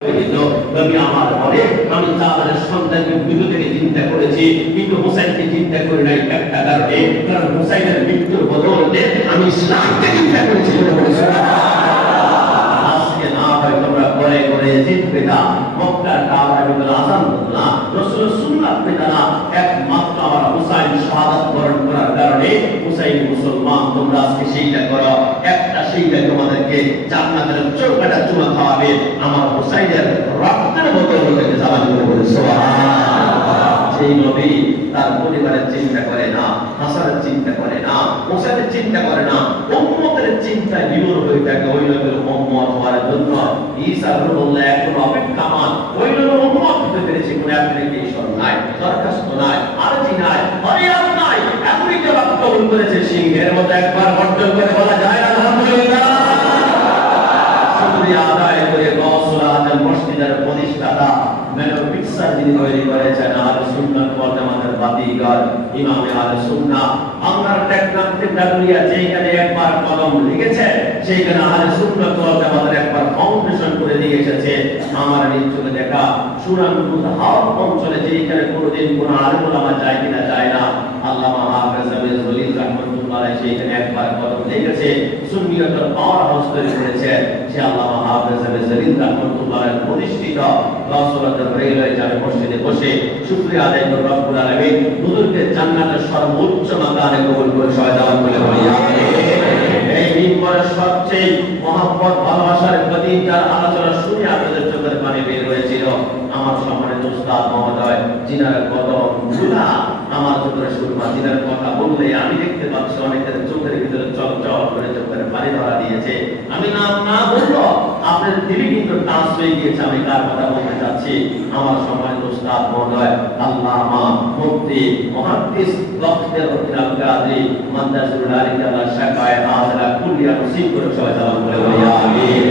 নবী আমার বলে আমি তাদের সন্তানকে মৃত্যু থেকে চিন্তা করেছি, কিন্তু হুসাইনকে চিন্তা করি নাই একটা কারণে, কারণ হুসাইনের মৃত্যুর বদলে আমি ইসলামকে চিন্তা করেছি। আজকে না হয় তোমরা করে করে জিতবে না, মক্কার কাবার এবং আযান না, রাসূলের সুন্নাত পেতে না, একমাত্র আমার হুসাইন শাহাদাত বরণ করার কারণে হুসাইন মুসলমান। তোমরা আজকে সেইটা করো, একটা সেইটা তোমাদেরকে জান্নাতের চৌকাটা চুমা খাওয়াবে। আমার হুসাইনের রক্তের বদলে হতে জামান করে বলে সুবহানাল্লাহ। সেই নবী তার পরিবারের চিন্তা করে না, হাসানের চিন্তা করে না, হুসাইনের চিন্তা করে না, উম্মতের চিন্তায় বিমূঢ় হয়ে থাকে। ওই নবীর উম্মত হওয়ার জন্য ঈসা রূহুল্লাহ এখন অপেক্ষামান। ওই নবীর উম্মত হতে পেরেছে, কোনো অ্যাপ্লিকেশন নাই, দরখাস্ত নাই, আরজি নাই, ফরিয়াদ নাই, এখনই জবাব কবুল করেছে। সিংহের মতো একবার গর্জন করে বলা যায় না আলহামদুলিল্লাহ। শুকরিয়া আদায় করে গৌসুল আজম মসজিদের প্রতিষ্ঠাতা মেজর পিকচার যিনি তৈরি করেছেন, আহলে সুন্নাত ওয়াল জামাতের বাতিঘর ইমামে আহলে সুন্নাহ বাংলার টেকনাফ ত্রিপুরা যেখানে একবার কদম লিখেছে, সেইখানে আহলে সুন্নাত ওয়াল জামাতের একবার ফাউন্ডেশন করে দিয়ে এসেছে। আমার নিশ্চয় দেখা সুনামপুর হাওর অঞ্চলে যেখানে কোনোদিন কোনো আলেম ওলামা যায় কিনা যায় না, আল্লামা হাফেজ আবুল জলিল রাহমাতুল্লাহ আলাইহি সেইখানে একবার কদম লিখেছে, সুন্নিয়তের পাওয়ার হাউস তৈরি করেছে। সে আল্লামা হাফেজ আবুল জলিল রাহমাতুল্লাহ আলাইহি প্রতিষ্ঠিত গাউসুল রেলওয়ে জামে মসজিদে বসে শুকরিয়া আদায় করে রব্বুল আলামিন হুজুরকে জান্নাতের সর্বোচ্চ মাকামে কবুল করে সহায়তা করে বলি আমিন। এই মিম্বরের সবচেয়ে মহব্বত ভালোবাসার প্রতি যার আলোচনা শুনে আপনাদের চোখের পানি বের হয়েছিল আমার সম্মানিত উস্তাদ মহোদয়, যিনার কদম গুলা আমার চোখের সুরমা, যিনার কথা বললে আমি দেখতে পাচ্ছি অনেকের চোখের ভিতরে চলচল করে চোখের পানি ধরা দিয়েছে। আমি নাম না বললো আপনার দিলে কিন্তু টাচ হয়ে গিয়েছে আমি কার কথা বলতে চাচ্ছি। আমার সম্মানিত উস্তাদ মহোদয় আল্লামা মুফতি মুহাদ্দিস ওয়াক্তের রহিমাল কাযী মানদাসুল আলিকাল্লাহ শাকায়ে আযরা কুল্লিয়া নসিব করে সবাই সালাম বলে বলি আমিন।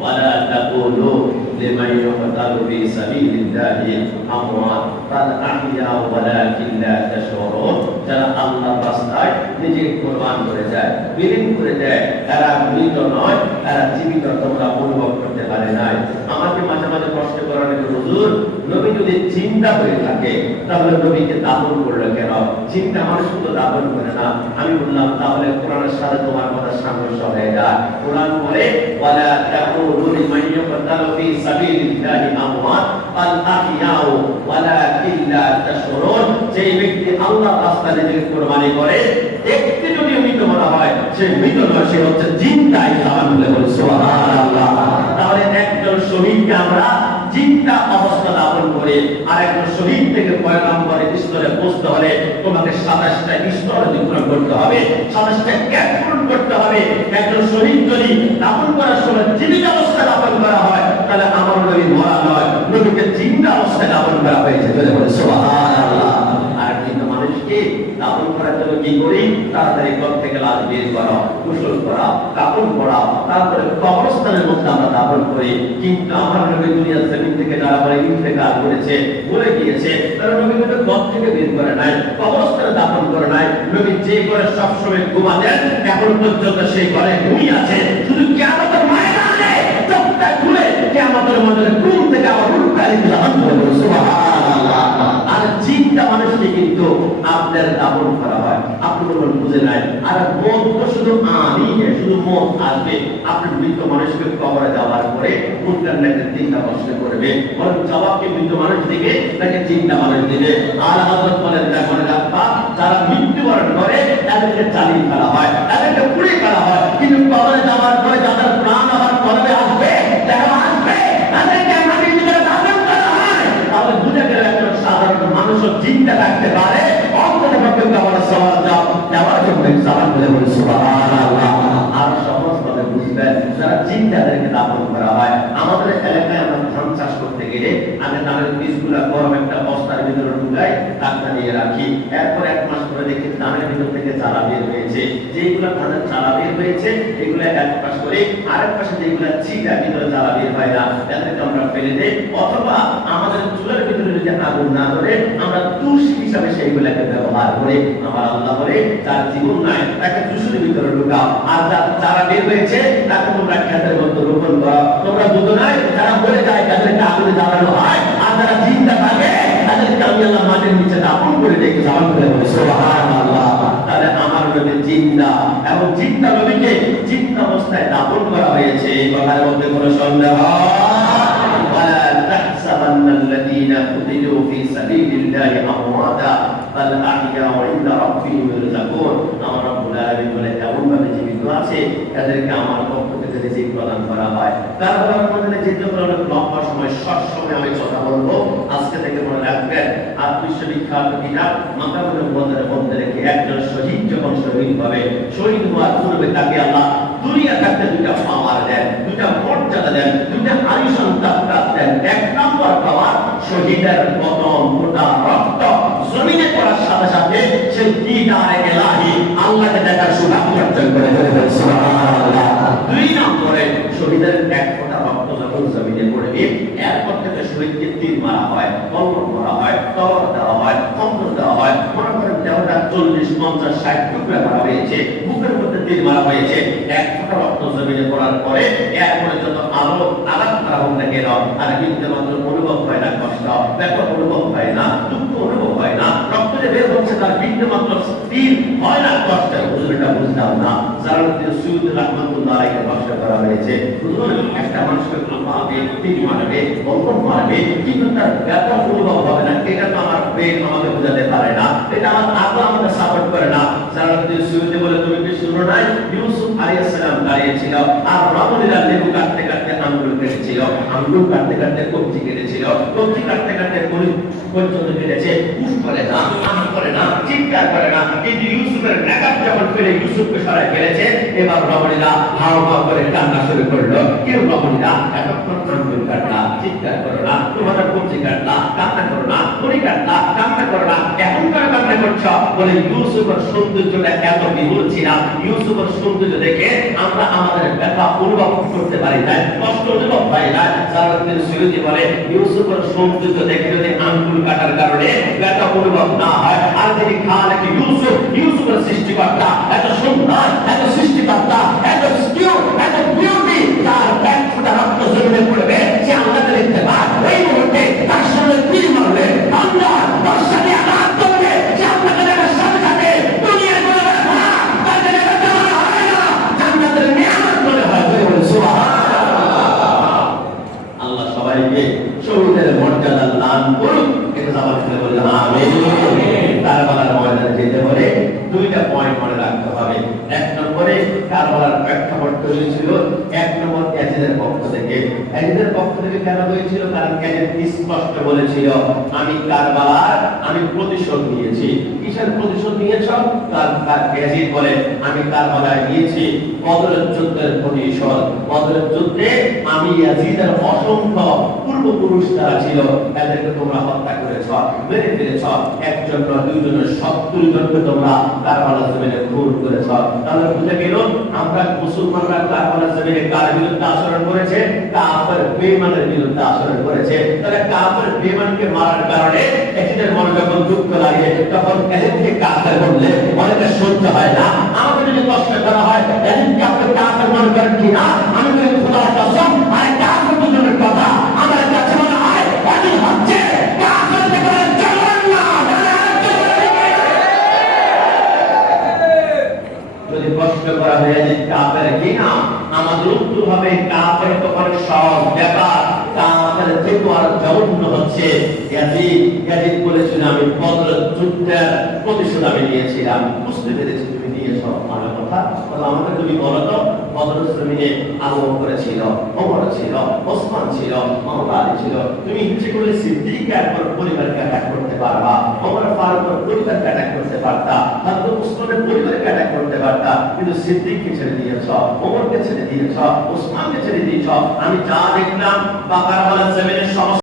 ওয়ালা তাকুলু লিমান ইউকতালু ফি সাবিলিল্লাহি আমওয়াত বাল আহইয়া ওয়ালাকিন লা তাশউরুন। যারা আল্লাহর রাস্তায় নিজেকে কুরবান করে যায়, বিলীন করে দেয়, এরা মৃত নয়, এরা জীবিত। তোমরা অনুভব করতে পারে নাই। আমাকে মাঝে মাঝে কষ্ট করার হুজুর, নবী যদি চিন্তা হয়ে থাকে তাহলে নবীকে দাফন করলো কেন? চিন্তা মানুষ তো দাফন করে না। আমি বললাম তাহলে কোরআনের সাথে তোমার কথা সামঞ্জস্য হয়ে যায়। কোরআন বলে ওয়ালা তাকুলু লিমান ইউকতালু ফি সাবিলিল্লাহি আমওয়াত বাল আহইয়াউ ওয়ালাকিন লা তাশউরুন। যে ব্যক্তি আল্লাহর রাস্তায় নিজেকে কুরবানি করে, একটি যদি মৃত মরা হয় সে মৃত নয়, সে হচ্ছে জিন্দাই। সুবহানাল্লাহ। তাহলে একজন শহীদকে আমরা জিন্দা অবস্থা দাফন করে, আর একজন শহীদ থেকে পয়গম্বরের স্তরে পৌঁছতে হলে তোমাকে 27টা স্তর অতিক্রম করতে হবে, 27টা গ্যাপ পূরণ করতে হবে। একজন শহীদ যদি দাফন করার সময় জীবিত অবস্থায় দাফন করা হয় তাহলে আমার নবী মরা নয়, নবীকে জিন্দা অবস্থায় দাফন করা হয়েছে। বলে সুবহানাল্লাহ। আর কিন্তু মানুষকে দাফন করার জন্য কি করি? তাড়াতাড়ি ঘর থেকে লাশ বের করা, গোসল করা, কাপড় পরা, তারপরে কবরস্থানের মধ্যে আমরা দাফন করি। কিন্তু আমার নবী দুনিয়ার জমিন থেকে যারা পরে ইন্তেকাল করেছে, ভুলে গিয়েছে, তারা নবী কিন্তু ঘর থেকে বের করে নাই, কবরস্থানে দাফন করে নাই। নবী যে ঘরে সবসময় ঘুমাতেন এখন পর্যন্ত সেই ঘরে ঘুমিয়ে আছে। শুধু কিয়ামতের ময়দানে চোখটা খুলে কিয়ামতের ময়দানে ঘুম থেকে আবার উঠে আসবে। সুবহানাল্লাহ। আর চিন্তা মানুষকে কিন্তু আপনার দাফন করা হয়, আপনি বলবেন বুঝে নাই। আর মত তো শুধু আমি, শুধু মত আসবে। আপনি মৃত মানুষকে কবরে যাওয়ার পরে কোনটার নাকি চিন্তা প্রশ্ন করবে, বরং জবাবকে মৃত মানুষ দিকে নাকি চিন্তা মানুষ দিবে। আর হযরত বলেন দেখুন রাব্বা, যারা মৃত্যুবরণ করে তাদেরকে জ্বালিয়ে ফেলা হয়, তাদেরকে পুড়িয়ে ফেলা হয়, কিন্তু কবরে যাওয়ার পরে যাদের প্রাণ আবার কবরে আসবে, তারা আসবে, তাদেরকে মাটির ভিতরে দাফন করা হয়। তাহলে বুঝে গেল একজন সাধারণ মানুষও চিন্তা রাখতে পারে অন্ততপক্ষে কবরে সওয়াল যাওয়ার জন্য সালাম বলে সুবহানাল্লাহ। আর সহজভাবে বুঝবেন যারা চিন্তাদেরকে দাফন করা হয়। আমাদের এলাকায় আমরা ধান চাষ করতে গেলে আগে ধানের বীজগুলা গরম একটা বস্তার ভিতরে ঢুকাই, ঢাকনা দিয়ে রাখি। এরপর 1 মাস পরে দেখি ধানের ভিতর থেকে চারা বের হয়েছে। যেগুলা ধানের চারা বের হয়েছে এগুলা এক পাশ করে, আরেক পাশে যেগুলা চিটা ভিতরে চারা বের হয় না, এদেরকে আমরা ফেলে দেই। অথবা আমাদের চুলার ভিতরে যদি আগুন না ধরে আমরা তুষ হিসাবে সেইগুলাকে ব্যবহার করে। আমার আল্লাহ বলে যার জীবন নাই তাকে তুষের ভিতরে ঢুকাও, আর যার চারা বের হয়েছে তাকে তোমরা ক্ষেতের মধ্যে রোপণ করো। তোমরা বুঝো নাই যারা বলে যায় আল্লাযীনা কুতিলু ফী সাবিলিল্লাহি আমওয়াতা বাল আহইয়াউ ইনদা রাব্বিহিম ইরযাকুন। আমার রব্বুল আলামিন বলে এমন ভাবে জীবিত আছে তাদেরকে আমার পক্ষ থেকে রিজিক প্রদান করা হয়। কারবালার ময়দানে যেতে হলে অনেক লম্বা সময়, শর্ট সময় আমি কথা বলবো, আজকে থেকে মনে রাখবেন। আর বিশ্ববিখ্যাত কিতাব মাকামুল মুওয়াজ্জার মধ্যে রেখে একজন শহীদ যখন শহীদ হবে, শহীদ হওয়ার পূর্বে তাকে আল্লাহ দুনিয়া থাকতে দুইটা পাওয়ার দেন, দুইটা মর্যাদা দেন, দুইটা আলিশান তাকরাত দেন। এক নম্বর পাওয়ার, শহীদের বদন গোটা রক্ত জমিনে পড়ার সাথে সাথে সে দিদারে ইলাহি আল্লাহকে দেখার সৌভাগ্য অর্জন করে ফেলবে, সুবহানাল্লাহ। দুই নম্বরে, শহীদের এক ফোঁটা রক্ত যখন জমিনে পড়বে, এরপর থেকে শহীদকে তীর মারা হয়, কলম করা হয়, তলোয়ার দেওয়া হয়, খন্দক দেওয়া হয়। মনে করেন দেহটা 40, 50, 60 টুকরা করা হয়েছে, বুকের মধ্যে তীর মারা হয়েছে। এক ফোঁটা রক্ত জমিনে পড়ার পরে এরপরে যত আলো আঘাত করা হোক না কেন, আর কিন্তু মাত্র অনুভব হয় না কষ্ট, ব্যাপক অনুভব হয় না, দুঃখ অনুভব হয় না, রক্ত যে বের হচ্ছে তার বিন্দু মাত্র স্থির হয় না, কষ্টের হুজুরটা বুঝলাম না। জালালউদ্দিন সুয়ুতী রাহমাতুল্লাহ আলাইহি ভাষ্য করা হয়েছে, হুজুর একটা মানুষকে মারবে, তীর মারবে, বল্লম মারবে, কিন্তু তার ব্যাপক অনুভব হবে না, এটা তো আমার ব্রেন আমাকে বোঝাতে পারে না, এটা আমার আকল আমাকে সাপোর্ট করে না। জালালউদ্দিন সুয়ুতী বলে, তুমি কি শুনো নাই ইউসুফ আলাইহিস সালাম দাঁড়িয়েছিল আর রমণীরা লেবু কাটতে কাটতে আঙ্গুল কেটেছিল, আঙ্গুল কাটতে কাটতে কবজি কেটেছিল, কবজি কাটতে কাটতে পর্যন্ত কেটেছে, উফ করে না, আহ করে না, চিৎকার করে না। কিন্তু ইউসুফের মেকআপ যখন ফেলে ইউসুফকে সরাই ফেলেছে, এবার রমণীরা হাও হাও করে কান্না শুরু করলো। কেউ রমণীরা এতক্ষণ আঙ্গুল কাটলা, চিৎকার করো না, তোমাদের কবজি কাটলা, কান্না করো না, কড়ি কাটলা, কান্না করো না, এখন করে কান্না করছো? বলে ইউসুফের সৌন্দর্যটা এত বিপুল ছিলাম, ইউসুফের সৌন্দর্য দেখে আমরা আমাদের ব্যথা অনুভব করতে পারি না, কষ্ট অনুভব হয় না। জালালউদ্দিন সুয়ুতী বলে, ইউসুফের সৌন্দর্য দেখে যদি আঙ্গুল কাটার কারণে ব্যথা অনুভব না হয়, আর যদি খালেক ইউসুফ, ইউসুফের সৃষ্টিকর্তা এত সুন্দর, এত সৃষ্টিকর্তা, এত কিউট, এত বিউটি, তার এক ফোঁটা রক্ত জমিনে পড়বে, সে আল্লাহকে দেখতে পায়। এই মুহূর্তে তার সামনে তীর মারবে, আমরা বর্ষা দিয়ে আঘাত করবে, সে আপনাকে দেখার সাথে সাথে দুনিয়ার কোনো ব্যথা তাকে দেখাতে হয় না, জান্নাতের নিয়ামত মনে হয়। সুবহানাল্লাহ। আল্লাহ সবাইকে শহীদের মর্যাদা দান করুক, এটা সবার সাথে বলি আমিন। কারবালার ময়দানে যেতে হলে দুইটা পয়েন্ট মনে রাখতে হবে। এক নম্বরে কারবালার প্রেক্ষাপট তৈরি ছিল, এক নম্বর ইয়াজিদের পক্ষ থেকে। ইয়াজিদের পক্ষ থেকে কেন হয়েছিল? কারণ ইয়াজিদ স্পষ্ট বলেছিল, আমি কারবালার আমি প্রতিশোধ নিয়েছি। কিসের প্রতিশোধ নিয়েছ? ইয়াজিদ বলে, আমি কারবালায় নিয়েছি বদরের যুদ্ধের প্রতিশোধ। বদরের যুদ্ধে আমি ইয়াজিদের অসংখ্য পূর্বপুরুষ যারা ছিল তাদেরকে তোমরা হত্যা করেছ, মেরে ফেলেছ। একজন না দুইজন, 70 জনকে তোমরা কারবালার জমিনে খুন করেছ। তাহলে বুঝে গেল আমরা মুসলমানরা কারবালার জমিনে কার বিরুদ্ধে আচরণ করেছে? কাফের বেঈমানের বিরুদ্ধে আচরণ করেছে। তাহলে কাফের বেঈমানকে মারার কারণে এদের মনে যখন দুঃখ লাগে, তখন এদেরকে কাফের বললে অনেকে সহ্য হয় না। আমাকে যদি কষ্ট করা হয়, এদেরকে আপনি কাফের মনে করেন কিনা? আমি বলি খোদার কসম, আর কাফের দুজনের কথা আমার কাছে মনে হয় এদিন হচ্ছে কাফের থেকে যদি প্রশ্ন করা হয়ে যে কাফের কিনা, আমাদের উত্তর হবে কাফের তো অনেক সহজ ব্যাপার। কাফের থেকে আর জঘন্য হচ্ছে ইয়াজিদ বলেছিল, আমি বদরের যুদ্ধের প্রতিশোধ আমি নিয়েছিলাম। বুঝতে পেরেছি তুমি নিয়েছ, আমার কথা আমাকে তুমি বলো তো, বদরের জমিনে আবু বকর ছিল, ওমর ছিল, ওসমান ছিল, মুহাম্মদ আলী ছিল, তুমি ইচ্ছে করলে সিদ্দিক একবার পরিবারকে অ্যাটাক করতে পারবা, ওমর ফারুকের পরিবারকে অ্যাটাক করতে পারতা, হযরত উসমানের পরিবারকে অ্যাটাক করতে পারতা, কিন্তু সিদ্দিককে ছেড়ে দিয়েছ, ওমরকে ছেড়ে দিয়েছ, ওসমানকে ছেড়ে দিয়েছ। আমি যা দেখলাম কারবালার জমিনের সমস্ত